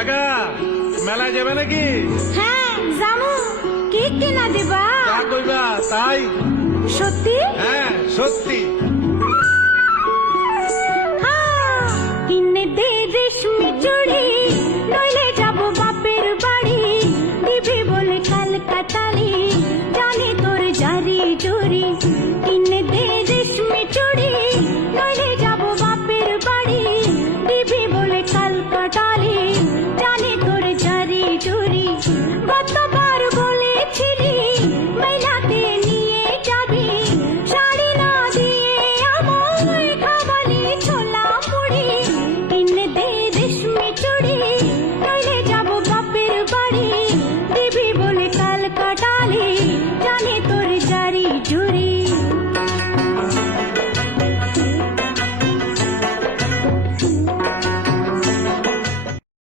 একা মেলায় যাবে নাকি? হ্যাঁ জামু, কি কিনা দিবা? যা কইবা তাই। সত্যি? হ্যাঁ সত্যি।